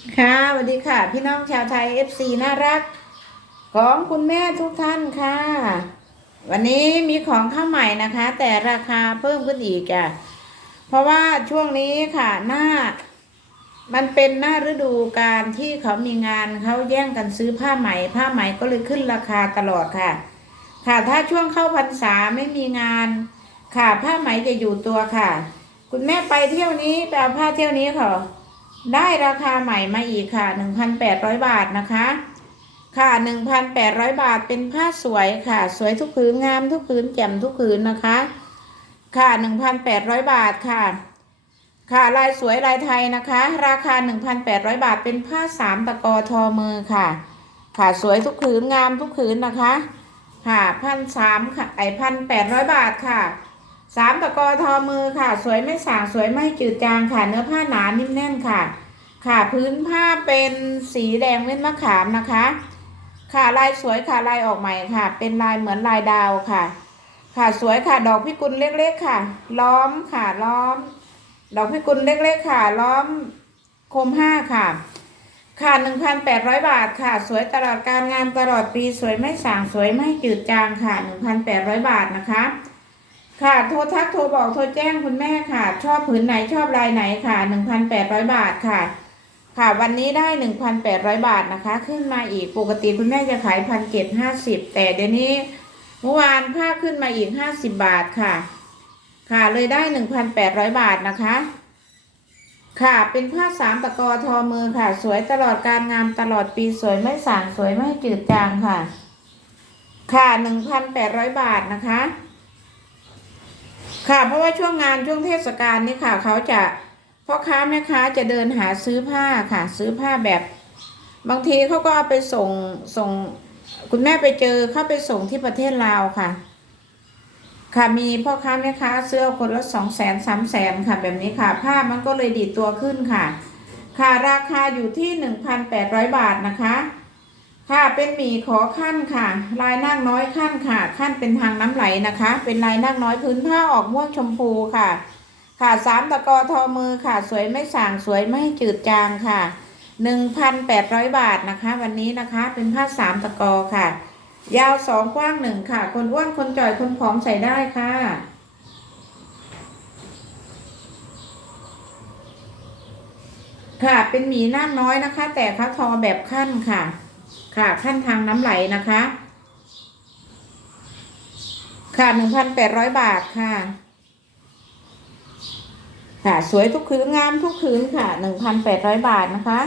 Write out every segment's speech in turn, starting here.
ค่ะสวัสดีค่ะ พี่น้องชาวไทย FC น่ารัก ของคุณแม่ทุกท่านค่ะ วันนี้มีของเข้าใหม่นะคะ แต่ราคาเพิ่มขึ้นอีกอะเพราะว่าช่วงนี้ค่ะหน้า มันเป็นหน้าฤดูการที่เขามีงานเขาแย่งกันซื้อผ้าไหมผ้าไหมก็เลยขึ้นราคาตลอดค่ะ ค่ะถ้าช่วงเข้าพรรษาไม่มีงาน ค่ะผ้าไหมจะอยู่ตัวค่ะ คุณแม่ไปเที่ยวนี้ไปเอาผ้าเที่ยวนี้ค่ะ ได้ราคาใหม่มาอีกค่ะ 1,800 บาทนะคะ ค่ะ 1,800 บาทเป็นผ้าสวยค่ะ สวยทุกผืนงามทุกผืนแจ่มทุกผืนนะคะ ค่ะ 1,800 บาทค่ะ ค่ะลายสวยลายไทยนะคะ ราคา 1,800 บาทเป็นผ้าสามตะกอทอมือค่ะ ค่ะสวยทุกผืนงามทุกผืนนะคะ ค่ะพันสามค่ะไอพันแปดร้อยบาทค่ะ สามตะกอทอมือค่ะ สวยไม่สางสวยไม่จืดจางค่ะ เนื้อผ้าหนานิ่มแน่นค่ะ ค่ะพื้นผ้าเป็นสีแดงเม็ดมะขามนะคะ ค่ะลายสวยค่ะลายออกใหม่ค่ะ เป็นลายเหมือนลายดาวค่ะ ค่ะสวยค่ะดอกพิกุลเล็กๆค่ะ ล้อมค่ะล้อม ดอกพิกุลเล็กๆค่ะ ล้อมคมห้าค่ะ ค่ะ1,800บาทค่ะ สวยตลอดการงานตลอดปีสวยไม่สางสวยไม่จืดจางค่ะ1,800บาทนะคะ ค่ะ โทรทักโทรบอกโทรแจ้งคุณแม่ค่ะ ชอบผืนไหนชอบลายไหนค่ะ1,800บาทค่ะ ค่ะ วันนี้ได้1,800บาทนะคะ ขึ้นมาอีกปกติคุณแม่จะขายพันเจ็ดห้าสิบแต่เดี๋ยวนี้เมื่อวานผ้าขึ้นมาอีก50บาทค่ะ ค่ะเลยได้1,800บาทนะคะ ค่ะเป็นผ้าสามตะกอทอมือค่ะ สวยตลอดการงานตลอดปีสวยไม่สางสวยไม่จืดจางค่ะ ค่ะ1,800บาทนะคะ ค่ะ เพราะว่าช่วงงานช่วงเทศกาลนี่ค่ะ เขาจะพ่อค้าแม่ค้าจะเดินหาซื้อผ้าค่ะ ซื้อผ้าแบบ บางทีเขาก็เอาไปส่งส่ง คุณแม่ไปเจอเข้าไปส่งที่ประเทศลาวค่ะ ค่ะมีพ่อค้าแม่ค้าเสื้อคนละสองแสนสามแสนค่ะ แบบนี้ค่ะ ผ้ามันก็เลยดีดตัวขึ้นค่ะ ค่ะราคาอยู่ที่หนึ่งพันแปดร้อยบาทนะคะ ค่ะเป็นหมี่ขอขั้นค่ะ ลายนาคน้อยขั้นค่ะ ขั้นเป็นทางน้ำไหลนะคะ เป็นลายนาคน้อยพื้นผ้าออกม่วงชมพูค่ะ ค่ะสามตะกอทอมือค่ะ สวยไม่ส่างสวยไม่จืดจางค่ะหนึ่งพันแปดร้อยบาทนะคะ วันนี้นะคะเป็นผ้าสามตะกอค่ะ ยาวสองกว้างหนึ่งค่ะ คนอ้วนคนจ่อยคนผอมใส่ได้ค่ะค่ะ เป็นหมีหน้าน้อยนะคะ แต่เขาทอแบบขั้นค่ะ ค่ะขั้นทางน้ำไหลนะคะ ค่ะหนึ่งพันแปดร้อยบาทค่ะ ค่ะสวยทุกคืนงามทุกคืนค่ะหนึ่งพันแปดร้อยบาทนะคะ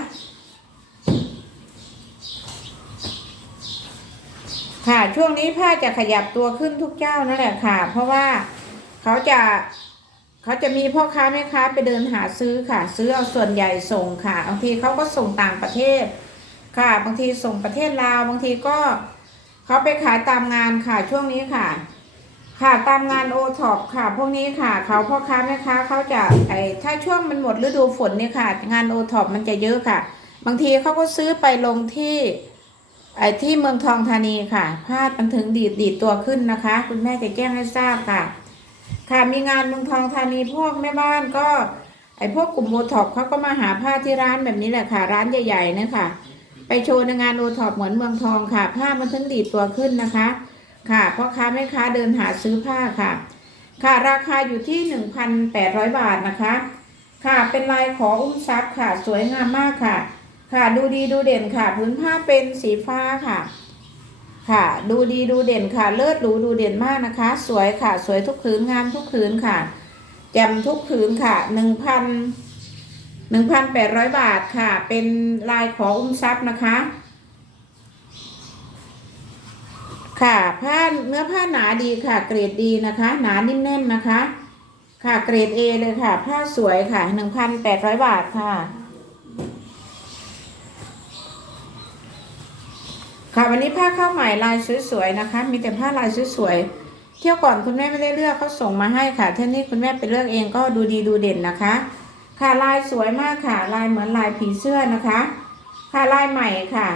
ค่ะช่วงนี้ผ้าจะขยับตัวขึ้นทุกเจ้านั่นแหละค่ะ เพราะว่าเขาจะเขาจะมีพ่อค้าแม่ค้าไปเดินหาซื้อค่ะ ซื้อเอาส่วนใหญ่ส่งค่ะบางทีเขาก็ส่งต่างประเทศ ค่ะ บางทีส่งประเทศลาวบางทีก็เขาไปขายตามงานค่ะช่วงนี้ค่ะ ค่ะตามงานโอท็อปค่ะ พวกนี้ค่ะเขาพ่อค้าแม่ค้าเขาจะไอถ้าช่วงมันหมดฤดูฝนเนี่ยค่ะ งานโอท็อปมันจะเยอะค่ะ บางทีเขาก็ซื้อไปลงที่ไอ้ที่เมืองทองธานีค่ะพาดมันถึงดีดดีดตัวขึ้นนะคะ คุณแม่จะแจ้งให้ทราบค่ะ ค่ะมีงานเมืองทองธานีพวกแม่บ้านก็ ไอ้พวกกลุ่มโอท็อปเขาก็มาหาผ้าที่ร้านแบบนี้แหละค่ะ ร้านใหญ่ๆนะคะ ไปโชว์ในงานโอท็อปเหมือนเมืองทองค่ะ ผ้ามันถึงดีดตัวขึ้นนะคะ ค่ะพ่อค้าแม่ค้าเดินหาซื้อผ้าค่ะ ค่ะราคาอยู่ที่ 1,800 บาทนะคะ ค่ะเป็นลายขออุ้มซับค่ะ สวยงามมากค่ะ ค่ะดูดีดูเด่นค่ะพื้นผ้าเป็นสีฟ้าค่ะ ค่ะดูดีดูเด่นค่ะ เลิศหรูดูเด่นมากนะคะ สวยค่ะ สวยทุกผืนงามทุกผืนค่ะแจ่มทุกผืนค่ะห นึ่งพันหนึ่งพันแปดร้อยบาทค่ะ เป็นลายขออุ้มทรัพย์นะคะ ค่ะผ้าเนื้อผ้าหนาดีค่ะ เกรดดีนะคะ หนานิ่มแน่นนะคะ ค่ะเกรด A เลยค่ะ ผ้าสวยค่ะหนึ่งพันแปดร้อยบาทค่ะค่ะวันนี้ผ้าเข้าใหม่ลายสวยๆนะคะ มีแต่ผ้าลายสวยๆเที่ยวก่อนคุณแม่ไม่ได้เลือกเขาส่งมาให้ค่ะเที่ยวนี้คุณแม่ไปเลือกเองก็ดูดีดูเด่นนะคะ ค่ะลายสวยมากค่ะ ลายเหมือนลายผีเสื้อนะคะ ค่ะลายใหม่ค่ะ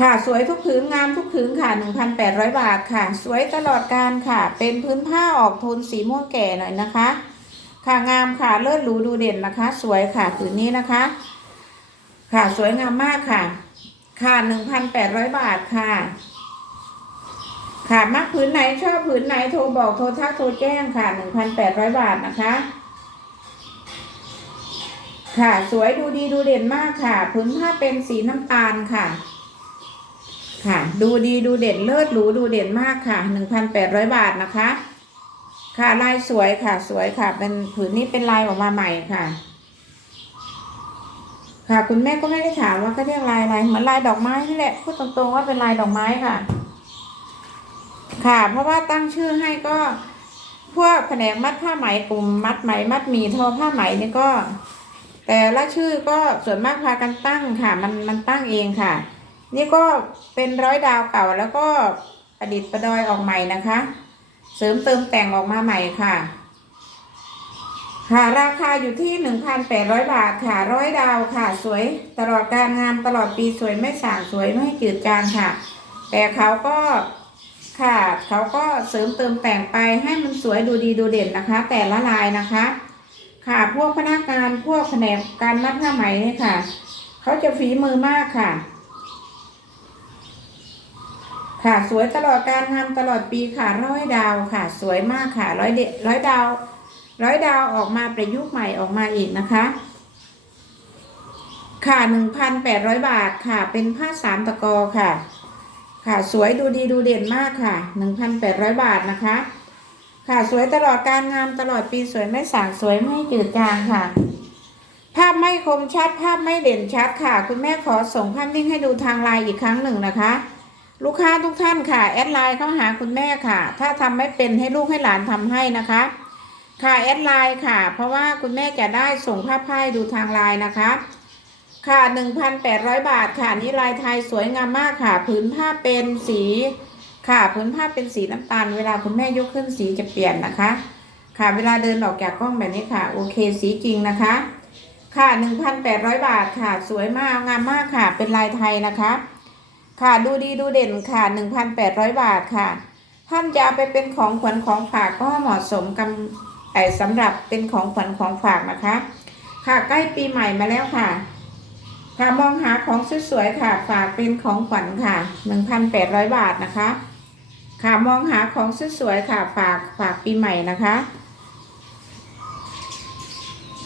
ค่ะสวยทุกผืนงามทุกผืนค่ะ 1,800 บาทค่ะ สวยตลอดการค่ะ เป็นพื้นผ้าออกโทนสีม่วงแก่หน่อยนะคะ ค่ะงามค่ะเลิศหรูดูเด่นนะคะ สวยค่ะผืนนี้นะคะ ค่ะสวยงามมากค่ะ ค่ะหนึ่งพันแปดร้อยบาทค่ะค่ะมักผืนไหนชอบผืนไหนโทรบอกโทรทักโทรแจ้งค่ะหนึ่งพันแปดร้อยบาทนะคะ ค่ะ สวยดูดีดูเด่นมากค่ะผืนผ้าเป็นสีน้ำตาลค่ะ ค่ะ ดูดีดูเด่นเลิศหรูดูเด่นมากค่ะหนึ่งพันแปดร้อยบาทนะคะ ค่ะลายสวยค่ะ สวยค่ะ เป็นผืนนี้เป็นลายออกมาใหม่ค่ะ ค่ะคุณแม่ก็ไม่ได้ถามว่าก็เรียกลายอะไรเหมือนลายดอกไม้นี่แหละพูดตรงๆว่าเป็นลายดอกไม้ค่ะ ค่ะ เพราะว่าตั้งชื่อให้ก็พวกแผนกมัดผ้าไหมกลุ่มมัดไหมมัดหมี่ทอผ้าไหมนี่ก็ แต่ละชื่อก็ส่วนมากพากันตั้งค่ะ มันมันตั้งเองค่ะ นี่ก็เป็นร้อยดาวเก่าแล้วก็ประดิษฐ์ประดอยออกใหม่นะคะ เสริมเติมแต่งออกมาใหม่ค่ะ ค่ะราคาอยู่ที่หนึ่งพันแปดร้อยบาทค่ะร้อยดาวค่ะ สวยตลอดการงานตลอดปีสวยไม่ส่างสวยไม่จืดจางค่ะ แต่เขาก็ค่ะเขาก็เสริมเติมแต่งไปให้มันสวยดูดีดูเด่นนะคะ แต่ละลายนะคะ ค่ะพวกพนักงานพวกแผนกการมัดผ้าไหมเนี่ยค่ะ เขาจะฝีมือมากค่ะ ค่ะสวยตลอดการงานตลอดปีค่ะร้อยดาวค่ะ สวยมากค่ะ ร้อยเดร้อยดาว ร้อยดาวออกมาประยุกต์ใหม่ออกมาอีกนะคะ ค่ะหนึ่งพันแปดร้อยบาทค่ะ เป็นผ้าสามตะกอค่ะ ค่ะสวยดูดีดูเด่นมากค่ะหนึ่งพันแปดร้อยบาทนะคะ ค่ะสวยตลอดการงานตลอดปีสวยไม่สางสวยไม่จืดจางค่ะ ภาพไม่คมชัด ภาพไม่เด่นชัดค่ะ คุณแม่ขอส่งภาพนิ่งให้ดูทางไลน์อีกครั้งหนึ่งนะคะ ลูกค้าทุกท่านค่ะแอดไลน์เข้าหาคุณแม่ค่ะ ถ้าทำไม่เป็นให้ลูกให้หลานทำให้นะคะ ค่ะแอดไลน์ค่ะ เพราะว่าคุณแม่จะได้ส่งภาพให้ดูทางไลน์นะคะค่ะ 1,800 บาทค่ะนี่ลายไทยสวยงามมากค่ะผืนผ้าเป็นสี ค่ะผืนผ้าเป็นสีน้ำตาล เวลาคุณแม่ยกขึ้นสีจะเปลี่ยนนะคะ ค่ะเวลาเดินออกจากกล้องแบบนี้ค่ะ โอเคสีจริงนะคะ ค่ะ 1,800 บาทค่ะ สวยมากงามมากค่ะ เป็นลายไทยนะคะ ค่ะดูดีดูเด่นค่ะ 1,800 บาทค่ะ ท่านจะเอาไปเป็นของขวัญของฝากก็เหมาะสมกับไอสำหรับเป็นของขวัญของฝากนะคะ ค่ะใกล้ปีใหม่มาแล้วค่ะค่ะมองหาของสวยๆค่ะ ฝากเป็นของขวัญค่ะ 1,800 บาทนะคะ ค่ะมองหาของสวยๆค่ะฝากฝากปีใหม่นะคะ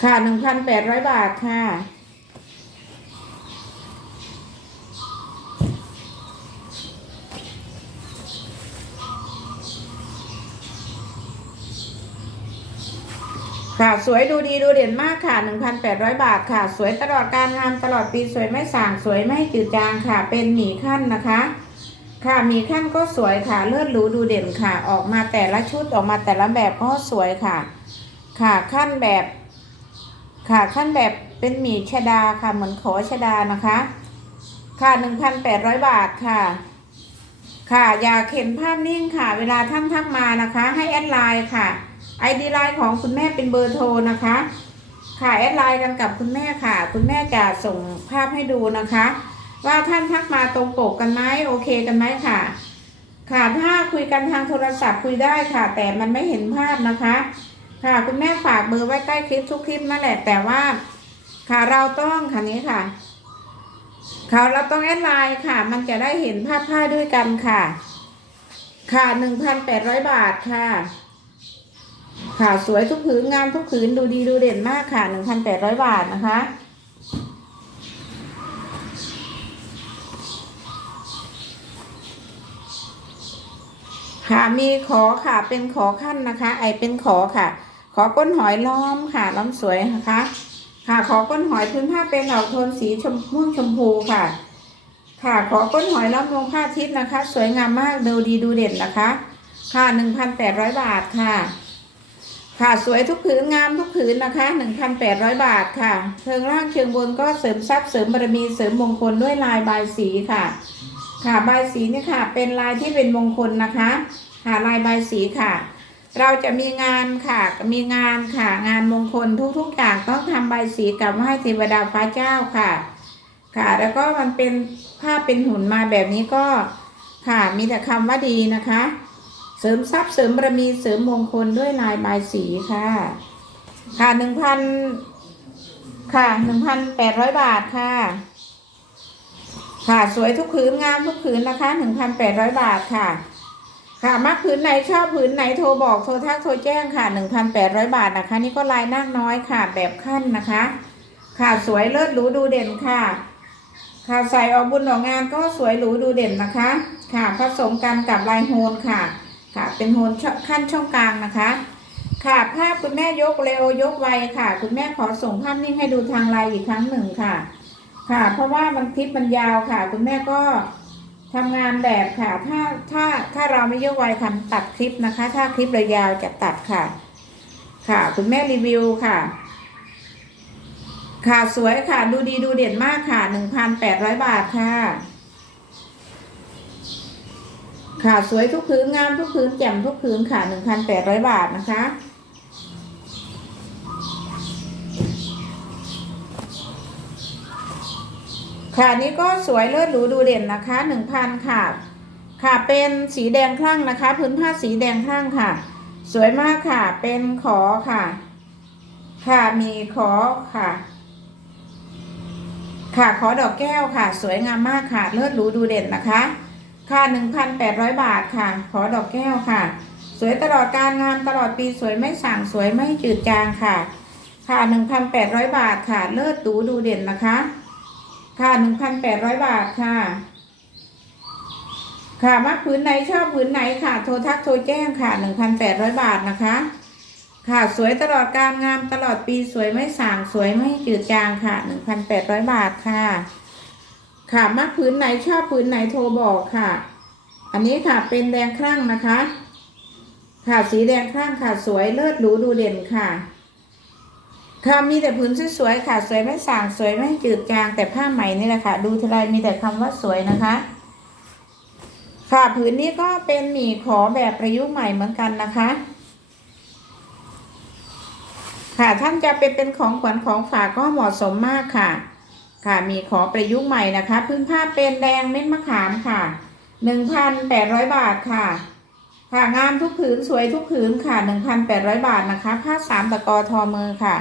ค่ะ1,800บาทค่ะค่ะสวยดูดีดูเด่นมากค่ะ 1,800 บาทค่ะ สวยตลอดการงานตลอดปีสวยไม่ส่างสวยไม่จืดจางค่ะ เป็นหมีขั้นนะคะ ค่ะมีขั้นก็สวยค่ะ เลือดหรูดูเด่นค่ะ ออกมาแต่ละชุดออกมาแต่ละแบบก็สวยค่ะ ค่ะขั้นแบบ ค่ะขั้นแบบเป็นหมีชดาค่ะ เหมือนขอชดานะคะ ค่ะ1,800บาทค่ะ ค่ะอยากเห็นภาพนิ่งค่ะ เวลาท่านทักมานะคะ ให้แอดไลน์ค่ะไอดีไลน์ของคุณแม่เป็นเบอร์โทรนะคะ ค่ะแอดไลน์กันกับคุณแม่ค่ะ คุณแม่จะส่งภาพให้ดูนะคะ ว่าท่านทักมาตรงปกกันไหมโอเคกันไหมค่ะ ค่ะถ้าคุยกันทางโทรศัพท์คุยได้ค่ะ แต่มันไม่เห็นภาพนะคะ ค่ะคุณแม่ฝากเบอร์ไว้ใต้คลิปทุกคลิปนั่นแหละแต่ว่า ค่ะเราต้องค่ะนี้ค่ะค่ะเราต้องแอดไลน์ค่ะ มันจะได้เห็นภาพผ้าด้วยกันค่ะ ค่ะหนึ่งพันแปดร้อยบาทค่ะค่ะสวยทุกผืนงามทุกผืนดูดีดูเด่นมากค่ะหนึ่งพันแปดร้อยบาทนะคะ ค่ะมีขอค่ะเป็นขอขั้นนะคะ ไอเป็นขอค่ะ ขอก้นหอยล้อมค่ะล้อมสวยนะคะ ค่ะขอก้นหอยพื้นผ้าเป็นออกโทนสีชมม่วงชมพูค่ะ ค่ะขอก้นหอยล้อมวงผ้าทิพย์นะคะ สวยงามมากดูดีดูเด่นนะคะ ค่ะหนึ่งพันแปดร้อยบาทค่ะ ค่ะสวยทุกผืนงามทุกผืนนะคะหนึ่งพันแปดร้อยบาทค่ะเชิงล่างเชิงบนก็เสริมทรัพย์เสริมบารมีเสริมมงคลด้วยลายบายสีค่ะ ค่ะบายสีนี่ค่ะ เป็นลายที่เป็นมงคลนะคะค่ะลายบายสีค่ะ เราจะมีงานค่ะมีงานค่ะงานมงคลทุกๆอย่างต้องทำใบสีกับไหว้เทวดาฟ้าเจ้าค่ะ ค่ะ แล้วก็มันเป็นภาเป็นหุ่นมาแบบนี้ก็ค่ะมีแต่คำว่าดีนะคะ เสริมทรัพย์เสริมบารมีเสริมมงคลด้วยลายใบสีค่ะ ค่ะหนึ่งพันค่ะหนึ่งพันแปดร้อยบาทค่ะ ค่ะสวยทุกผืนงามทุกผืนนะคะหนึ่งพันแปดร้อยบาทค่ะ ค่ะมักผืนไหนชอบผืนไหนโทรบอกโทรทักโทรแจ้งค่ะหนึ่งพันแปดร้อยบาทนะคะ นี่ก็ลายนาคน้อยค่ะ แบบขั้นนะคะ ค่ะสวยเลิศหรูดูเด่นค่ะ ค่ะใส่ออกบุญออกงานก็สวยหรูดูเด่นนะคะ ค่ะผสมกันกับลายโฮนค่ะ ค่ะเป็นโฮนขั้นช่องกลางนะคะค่ะภาพคุณแม่ยกเร็วยกไวค่ะ คุณแม่ขอส่งภาพนิ่งให้ดูทางไลน์อีกครั้งหนึ่งค่ะ ค่ะ เพราะว่ามันคลิปมันยาวค่ะ คุณแม่ก็ทำงานแบบค่ะ ถ้าถ้าถ้าเราไม่ยกไวทำตัดคลิปนะคะ ถ้าคลิปเระยาวจะตัดค่ะ ค่ะ คุณแม่รีวิวค่ะ ค่ะสวยค่ะดูดีดูเด่นมากค่ะหนึ่งพันแปดร้อยบาทค่ะ ค่ะสวยทุกพื้นงามทุกพื้นแจ่มทุกพื้นค่ะหนึ่งพันแปดร้อยบาทนะคะ ค่ะนี่ก็สวยเลิศหรูดูเด่นนะคะหนึ่งพันค่ะ ค่ะเป็นสีแดงคลั่งนะคะ พื้นผ้าสีแดงคลั่งค่ะ สวยมากค่ะ เป็นขอค่ะ ค่ะมีขอค่ะ ค่ะขอดอกแก้วค่ะ สวยงามมากค่ะ เลิศหรูดูเด่นนะคะ ค่ะ1,800บาทค่ะ ขอดอกแก้วค่ะ สวยตลอดการงานตลอดปีสวยไม่สั่งสวยไม่จืดจางค่ะ ค่ะ1,800บาทค่ะ เลิศหรูดูเด่นนะคะ ค่ะ1,800บาทค่ะ ค่ะมักผืนไหนชอบผืนไหนค่ะ โทรทักโทรแจ้งค่ะ1,800บาทนะคะ ค่ะสวยตลอดการงานตลอดปีสวยไม่ส่างสวยไม่จืดจางค่ะ1,800บาทค่ะ ค่ะมักผืนไหนชอบผืนไหนโทรบอกค่ะ อันนี้ค่ะเป็นแดงครั่งนะคะ ค่ะสีแดงครั่งค่ะสวยเลิศหรูดูเด่นค่ะ ค่ะมีแต่ผืนสวยๆค่ะ สวยไม่สางสวยไม่จืดจางแต่ผ้าไหมนี่แหละค่ะ ดูทีไรมีแต่คำว่าสวยนะคะ ค่ะผืนนี้ก็เป็นหมี่ขอแบบประยุกต์ใหม่เหมือนกันนะคะ ค่ะท่านจะเป็นเป็นของขวัญของฝากก็เหมาะสมมากค่ะ ค่ะมีขอประยุกต์ใหม่นะคะ พื้นผ้าเป็นแดงเม็ดมะขามค่ะหนึ่งพันแปดร้อยบาทค่ะค่ะงามทุกผืนสวยทุกผืนค่ะหนึ่งพันแปดร้อยบาทนะคะ ผ้าสามตะกอทอมือค่ะ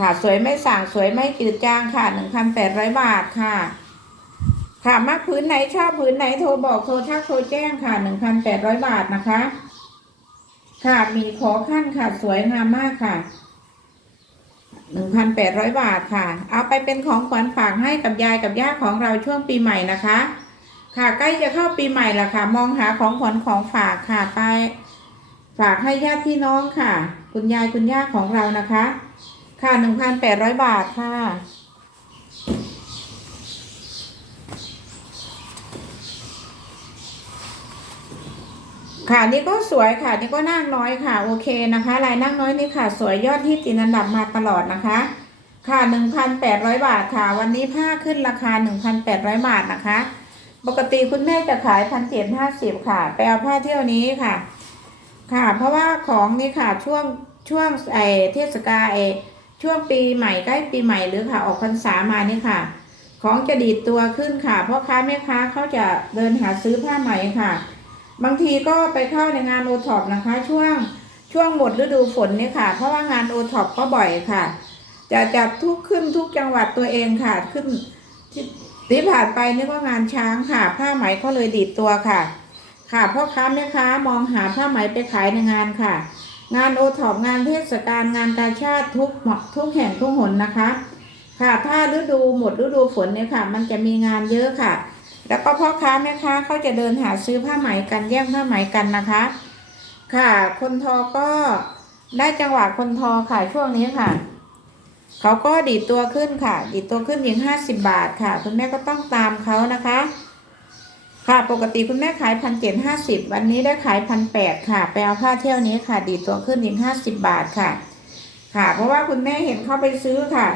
ค่ะ สวยไม่สั่งสวยไม่จืดจางค่ะหนึ่งพันแปดร้อยบาทค่ะ ค่ะมักผืนไหนชอบผืนไหนโทรบอกโทรทักโทรแจ้งค่ะหนึ่งพันแปดร้อยบาทนะคะ ค่ะมีขอขั้นค่ะ สวยงามมากค่ะหนึ่งพันแปดร้อยบาทค่ะ เอาไปเป็นของขวัญฝากให้กับยายกับย่าของเราช่วงปีใหม่นะคะ ค่ะใกล้จะเข้าปีใหม่ละค่ะ มองหาของขวัญของฝากค่ะไป ฝากให้ญาติพี่น้องค่ะ คุณยายคุณย่าของเรานะคะ ค่ะหนึ่งพันแปดร้อยบาทค่ะ ค่ะนี่ก็สวยค่ะ นี่ก็นั่งน้อยค่ะ โอเคนะคะ ลายนั่งน้อยนี่ค่ะ สวยยอดที่ติดอันดับมาตลอดนะคะ ค่ะหนึ่งพันแปดร้อยบาทค่ะ วันนี้ผ้าขึ้นราคาหนึ่งพันแปดร้อยบาทนะคะ ปกติคุณแม่จะขายพันเจ็ดห้าสิบค่ะไปเอาผ้าเที่ยวนี้ค่ะ ค่ะ เพราะว่าของนี่ค่ะช่วงช่วงไอเทศกาลไอ ช่วงปีใหม่ใกล้ปีใหม่หรือค่ะออกพรรษามานี่ค่ะ ของจะดีดตัวขึ้นค่ะเพราะค้าแม่ค้าเขาจะเดินหาซื้อผ้าใหม่ค่ะ บางทีก็ไปเข้าในงานโอท็อปนะคะ ช่วงช่วงหมดฤดูฝนนี่ค่ะ เพราะว่างานโอท็อปก็บ่อยค่ะ จะจัดทุกขึ้นทุกจังหวัดตัวเองค่ะขึ้นที่ที่ผ่านไปนี่ก็งานช้างค่ะ ผ้าไหมก็เลยดีดตัวค่ะ ค่ะพ่อค้าแม่ค้ามองหาผ้าไหมไปขายในงานค่ะ งานโอท็อปงานเทศกาลงานกาชาติทุกเหมาะทุกแห่งทุกหนนะคะ ค่ะถ้าฤดูหมดฤดูฝนเนี่ยค่ะ มันจะมีงานเยอะค่ะ แล้วก็พ่อค้าแม่ค้าเขาจะเดินหาซื้อผ้าไหมกันแย่งผ้าไหมกันนะคะ ค่ะ คนทอก็ได้จังหวะคนทอค่ะ ช่วงนี้ค่ะเขาก็ดีดตัวขึ้นค่ะ ดีดตัวขึ้นถึงห้าสิบบาทค่ะ คุณแม่ก็ต้องตามเขานะคะ ค่ะปกติคุณแม่ขายพันเจ็ดห้าสิบวันนี้ได้ขายพันแปดค่ะไปเอาผ้าเที่ยวนี้ค่ะ ดีตัวขึ้นถึงห้าสิบบาทค่ะ ค่ะ เพราะว่าคุณแม่เห็นเข้าไปซื้อค่ะ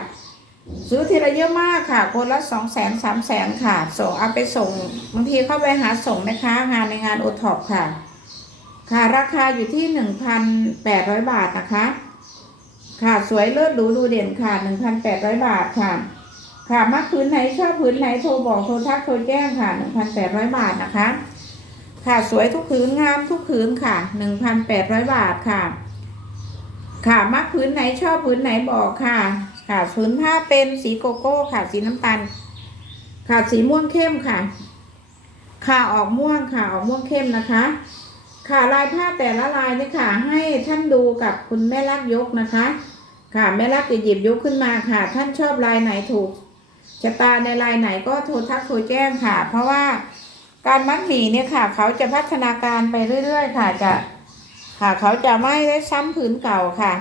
ซื้อทีละเยอะมากค่ะ คนละสองแสนสามแสนค่ะส่งเอาไปส่งบางทีเข้าไปหาส่งนะคะ งานในงานโอท็อปค่ะ ค่ะราคาอยู่ที่หนึ่งพันแปดร้อยบาทนะคะ ค่ะสวยเลิศหรูดูเด่นค่ะหนึ่งพันแปดร้อยบาทค่ะ ค่ะมักผืนไหนชอบผืนไหนโทรบอกโทรทักโทรแจ้งค่ะหนึ่งพันแปดร้อยบาทนะคะ ค่ะสวยทุกผืนงามทุกผืนค่ะหนึ่งพันแปดร้อยบาทค่ะ ค่ะมักผืนไหนชอบผืนไหนบอกค่ะ ค่ะผืนผ้าเป็นสีโกโก้ค่ะ สีน้ำตาลค่ะสีม่วงเข้มค่ะ ค่ะออกม่วงค่ะออกม่วงเข้มนะคะ ค่ะลายผ้าแต่ละลายนี่ค่ะ ให้ท่านดูกับคุณแม่รักยกนะคะ ค่ะแม่รักจะหยิบยกขึ้นมาค่ะ ท่านชอบลายไหนถูก ชะตาในลายไหนก็โทรทักโทรแจ้งค่ะ เพราะว่าการมัดหมี่เนี่ยค่ะ เขาจะพัฒนาการไปเรื่อยๆ ค่ะจะค่ะ เขาจะไม่ได้ซ้ำผืนเก่าค่ะ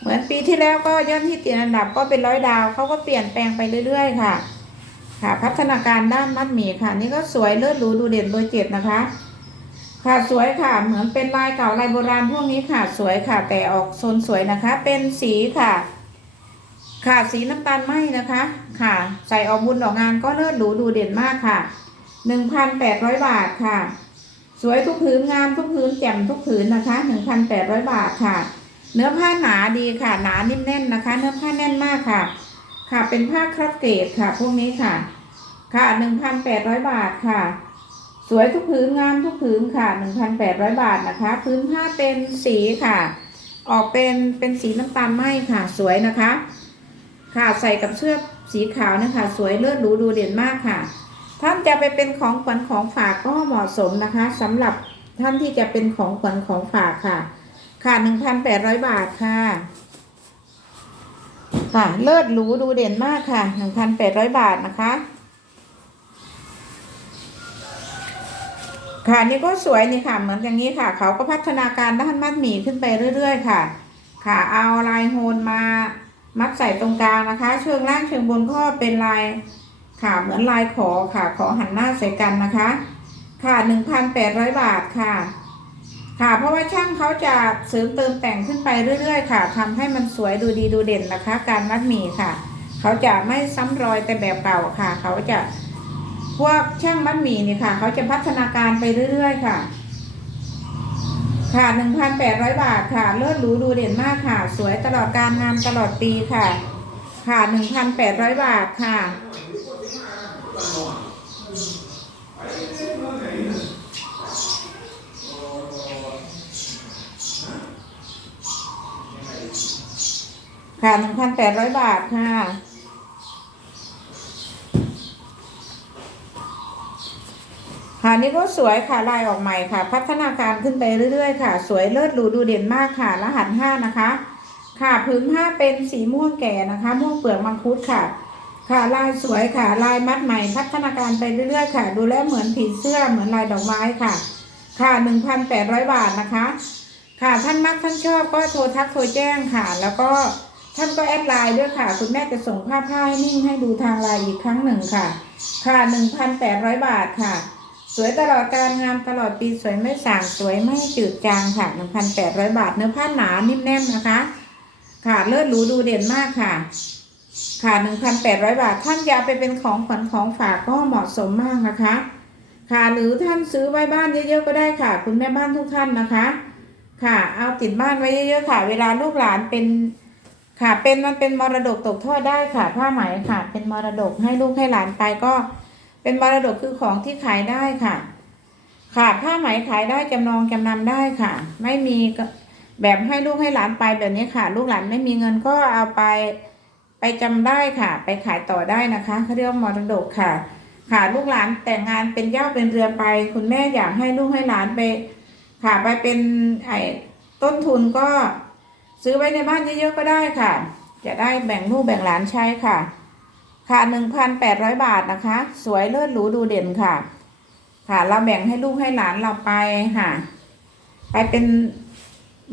เหมือนปีที่แล้วก็ยอดที่ติดอันดับก็เป็นร้อยดาวเขาก็เปลี่ยนแปลงไปเรื่อยๆ ค่ะ ค่ะ พัฒนาการด้านมัดหมี่ค่ะ นี่ก็สวยเลิศหรูดูเด่นเบอร์เจ็ดนะคะ ค่ะสวยค่ะ เหมือนเป็นลายเก่าลายโบราณพวกนี้ค่ะ สวยค่ะ แต่ออกโซนสวยนะคะ เป็นสีค่ะ ค่ะสีน้ำตาลไหมนะคะ ค่ะ ใส่ออกบุญออกงานก็เลิศหรูดูเด่นมากค่ะหนึ่งพันแปดร้อยบาทค่ะ สวยทุกผืนงามทุกผืนแจ่มทุกผืนนะคะหนึ่งพันแปดร้อยบาทค่ะ เนื้อผ้าหนาดีค่ะ หนานิ่มแน่นนะคะ เนื้อผ้าแน่นมากค่ะ ค่ะเป็นผ้าคราฟเกรดค่ะ พวกนี้ค่ะ ค่ะหนึ่งพันแปดร้อยบาทค่ะ สวยทุกผืนงามทุกผืนค่ะหนึ่งพันแปดร้อยบาทนะคะ พื้นผ้าเป็นสีค่ะ ออกเป็นเป็นสีน้ำตาลไหมค่ะ สวยนะคะ ค่ะใส่กับเสื้อสีขาวนะคะ สวยเลือดหรูดูเด่นมากค่ะ ท่านจะไปเป็นของขวัญของฝากก็เหมาะสมนะคะสำหรับท่านที่จะเป็นของขวัญของฝากค่ะ ค่ะหนึ่งพันแปดร้อยบาทค่ะ ค่ะเลิศหรูดูเด่นมากค่ะหนึ่งพันแปดร้อยบาทนะคะ ค่ะนี่ก็สวยนี่ค่ะ เหมือนอย่างนี้ค่ะ เขาก็พัฒนาการด้านมัดหมี่ขึ้นไปเรื่อย ๆ ค่ะ ค่ะเอาลายโฮนมา มัดใส่ตรงกลางนะคะ เชิงล่างเชิงบนก็เป็นลายค่ะเหมือนลายขอค่ะ ขอหันหน้าใส่กันนะคะ ค่ะหนึ่งพันแปดร้อยบาทค่ะ ค่ะ เพราะว่าช่างเขาจะเสริมเติมแต่งขึ้นไปเรื่อยๆ ค่ะทำให้มันสวยดูดีดูเด่นนะคะ การมัดหมี่ค่ะ เขาจะไม่ซ้ำรอยแต่แบบเก่าค่ะ เขาจะพวกช่างมัดหมี่นี่ค่ะ เขาจะพัฒนาการไปเรื่อยๆ ค่ะ ค่ะหนึ่งพันแปดร้อยบาทค่ะ เลิศหรูดูเด่นมากค่ะ สวยตลอดการงานตลอดปีค่ะ ค่ะหนึ่งพันแปดร้อยบาทค่ะ ค่ะหนึ่งพันแปดร้อยบาทค่ะ ค่ะนี่ก็สวยค่ะลายออกใหม่ค่ะ พัฒนาการขึ้นไปเรื่อยๆ ค่ะ สวยเลิศหรูดูเด่นมากค่ะ รหัสห้านะคะ ค่ะพื้นผ้าเป็นสีม่วงแก่นะคะ ม่วงเปลือกมังคุดค่ะ ค่ะลายสวยค่ะ ลายมัดใหม่ พัฒนาการไปเรื่อยๆ ค่ะ ดูแล้วเหมือนผีเสื้อเหมือนลายดอกไม้ค่ะ ค่ะหนึ่งพันแปดร้อยบาทนะคะ ค่ะท่านมักท่านชอบก็โทรทักโทรแจ้งค่ะ แล้วก็ท่านก็แอดไลน์ด้วยค่ะ คุณแม่จะส่งภาพผ้าให้นิ่งให้ดูทางไลน์อีกครั้งหนึ่งค่ะ ค่ะหนึ่งพันแปดร้อยบาทค่ะ สวยตลอดการงานตลอดปีสวยไม่สางสวยไม่จืดจางค่ะหนึ่งพันแปดร้อยบาทเนื้อผ้าหนานิ่มแน่นนะคะ ค่ะเลิศหรูดูเด่นมากค่ะ ค่ะหนึ่งพันแปดร้อยบาท ท่านจะเอาไปเป็นของขวัญของฝากก็เหมาะสมมากนะคะ ค่ะหรือท่านซื้อไว้บ้านเยอะๆก็ได้ค่ะ คุณแม่บ้านทุกท่านนะคะ ค่ะเอาติดบ้านไว้เยอะๆค่ะ เวลาลูกหลานเป็นค่ะเป็นมันเป็นมรดกตกทอดได้ค่ะ ผ้าไหมค่ะ เป็นมรดกให้ลูกให้หลานไปก็ เป็นมรดกคือของที่ขายได้ค่ะ ค่ะผ้าไหมขายได้จำนองจำนำได้ค่ะ ไม่มีแบบให้ลูกให้หลานไปแบบนี้ค่ะ ลูกหลานไม่มีเงินก็เอาไปไปจำได้ค่ะ ไปขายต่อได้นะคะเขาเรียกมรดกค่ะ ค่ะลูกหลานแต่งงานเป็นย่าเป็นเรือไป คุณแม่อยากให้ลูกให้หลานไป ค่ะไปเป็นไอ้ต้นทุนก็ซื้อไว้ในบ้านเยอะๆก็ได้ค่ะ จะได้แบ่งลูกแบ่งหลานใช้ค่ะ ค่ะหนึ่งพันแปดร้อยบาทนะคะ สวยเลิศหรูดูเด่นค่ะ ค่ะ เราแบ่งให้ลูกให้หลานเราไปค่ะ ไปเป็น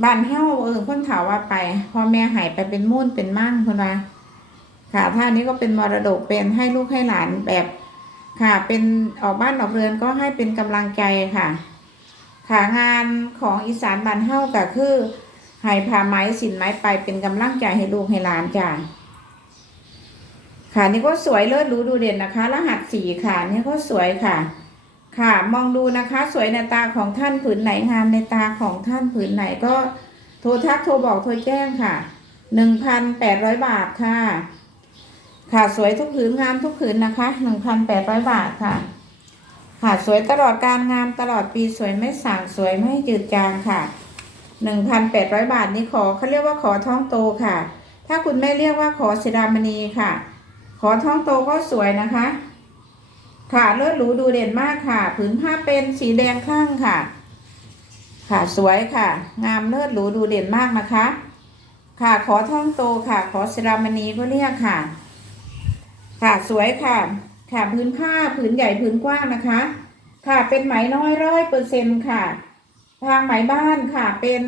บ้านเฮ้าเออเพิ่นถามว่าไปพ่อแม่หายไปเป็นมุ่นเป็นมั่งคนว่าค่ะท่านี้ก็เป็นมรดกเป็นให้ลูกให้หลานแบบค่ะ เป็นออกบ้านออกเรือนก็ให้เป็นกำลังใจค่ะ ค่ะงานของอีสานบ้านเฮ้าก็คือให้พาไม้สินไม้ไปเป็นกำลังใจให้ลูกให้หลานจ้ะ ค่ะนี่ก็สวยเลิศรู้ดูเด่นนะคะ รหัสสีค่ะนี่ก็สวยค่ะ ค่ะ มองดูนะคะ สวยในตาของท่านผืนไหนงามในตาของท่านผืนไหนก็โทรทักโทรบอกโทรแจ้งค่ะหนึ่งพันแปดร้อยบาทค่ะ ค่ะสวยทุกผืนงามทุกผืนนะคะหนึ่งพันแปดร้อยบาทค่ะ ค่ะสวยตลอดการงามตลอดปีสวยไม่ส่างสวยไม่จืดจางค่ะหนึ่งพันแปดร้อยบาทนี้ขอเขาเรียกว่าขอท้องโตค่ะ ถ้าคุณแม่เรียกว่าขอศิรามณีค่ะ ขอท้องโตก็สวยนะคะ ค่ะเลิศหรูดูเด่นมากค่ะ ผืนผ้าเป็นสีแดงคลั่งค่ะ ค่ะสวยค่ะ งามเลิศหรูดูเด่นมากนะคะ ค่ะขอท่องโตค่ะ ขอศิรามณีก็เรียกค่ะ ค่ะสวยค่ะ ค่ะพื้นผ้าผืนใหญ่ผืนกว้างนะคะ ค่ะเป็นไหมน้อยร้อยเปอร์เซ็นค่ะ ทางไหมบ้านค่ะเป็น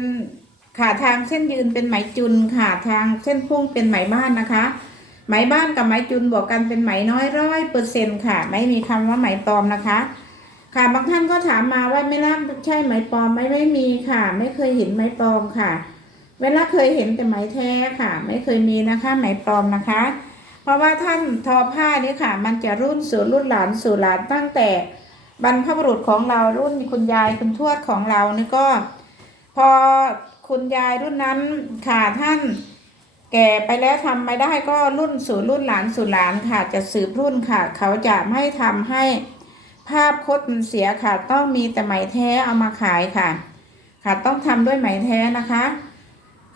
ค่ะทางเส้นยืนเป็นไหมจุนค่ะ ทางเส้นพุ่งเป็นไหมบ้านนะคะ ไหมบ้านกับไหมจุนบวกกันเป็นไหมน้อยร้อยเปอร์เซ็นต์ค่ะ ไม่มีคำว่าไหมปลอมนะคะ ค่ะบางท่านก็ถามมาว่าไม่ล่าใช่ไหมปลอมไหมไม่มีค่ะ ไม่เคยเห็นไหมปลอมค่ะ เวลาเคยเห็นแต่ไหมแท้ค่ะ ไม่เคยมีนะคะไหมปลอมนะคะ เพราะว่าท่านทอผ้านี่ค่ะ มันจะรุ่นสู่รุ่นหลานสู่หลานตั้งแต่บรรพบุรุษของเรารุ่นคุณยายคุณทวดของเรานี่ก็ พอคุณยายรุ่นนั้นค่ะท่าน แก่ไปแล้วทำไม่ได้ก็รุ่นสู่รุ่นหลานสู่หลานค่ะ จะสืบรุ่นค่ะ เขาจะไม่ทำให้ภาพพจน์มันเสียค่ะ ต้องมีแต่ไหมแท้เอามาขายค่ะ ค่ะต้องทำด้วยไหมแท้นะคะ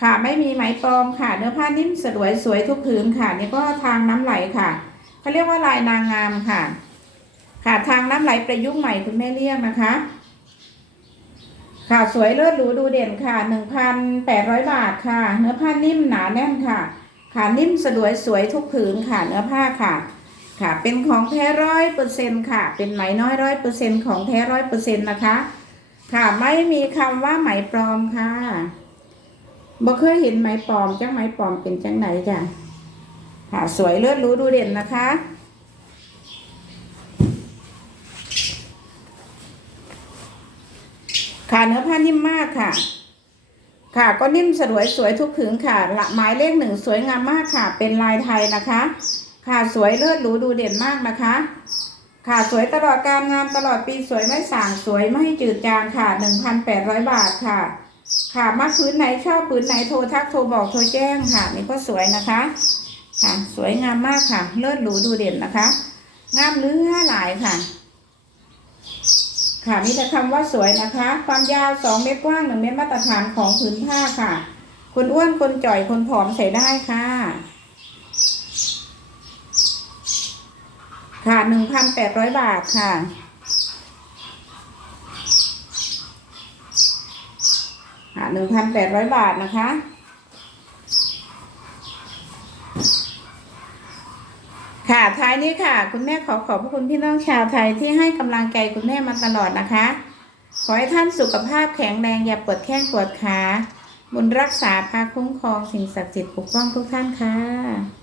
ค่ะไม่มีไหมปลอมค่ะ เนื้อผ้านิ่มสวยสวยทุกผืนค่ะ นี่ก็ทางน้ำไหลค่ะเขาเรียกว่าลายนางงามค่ะ ค่ะทางน้ำไหลประยุกต์ใหม่คุณแม่เรียกนะคะ ค่ะสวยเลิศหรูดูเด่นค่ะหนึ่งพันแปดร้อยบาทค่ะ เนื้อผ้านิ่มหนาแน่นค่ะ ค่ะนิ่มสลวยสวยทุกผืนค่ะเนื้อผ้าค่ะ ค่ะเป็นของแท้ร้อยเปอร์เซ็นต์ค่ะ เป็นไหมน้อยร้อยเปอร์เซ็นต์ของแท้ร้อยเปอร์เซ็นต์นะคะ ค่ะไม่มีคำว่าไหมปลอมค่ะบ่เคยเห็นไหมปลอมจังไหมปลอมเป็นจังไหนจ้ะค่ะสวยเลิศหรูดูเด่นนะคะ ค่ะเนื้อผ้านิ่มมากค่ะ ค่ะก็นิ่มสวยสวยทุกผืนค่ะละหมายเลขหนึ่งสวยงามมากค่ะ เป็นลายไทยนะคะ ค่ะสวยเลิศหรูดูเด่นมากนะคะ ค่ะสวยตลอดการงานตลอดปีสวยไม่ส่างสวยไม่จืดจางค่ะหนึ่งพันแปดร้อยบาทค่ะ ค่ะมาพื้นไหนชอบพื้นไหนโทรทักโทรบอกโทรแจ้งค่ะนี่ก็สวยนะคะ ค่ะสวยงามมากค่ะ เลิศหรูดูเด่นนะคะ งามเนื้อหลายค่ะ ค่ะมีแต่คำว่าสวยนะคะ ความยาวสองเมตรกว้างหนึ่งเมตรมาตรฐานของผืนผ้าค่ะ คนอ้วนคนจ่อยคนผอมใส่ได้ค่ะ ค่ะหนึ่งพันแปดร้อยบาทค่ะค่ะหนึ่งพันแปดร้อยบาทนะคะ ค่ะท้ายนี้ค่ะ คุณแม่ขอขอบพระคุณพี่น้องชาวไทยที่ให้กำลังใจคุณแม่มาตลอดนะคะ ขอให้ท่านสุขภาพแข็งแรงอย่าปวดแข้งปวดขาบุญรักษาพาคุ้มครองสิ่งศักดิ์สิทธิ์ปกป้องทุกท่านค่ะ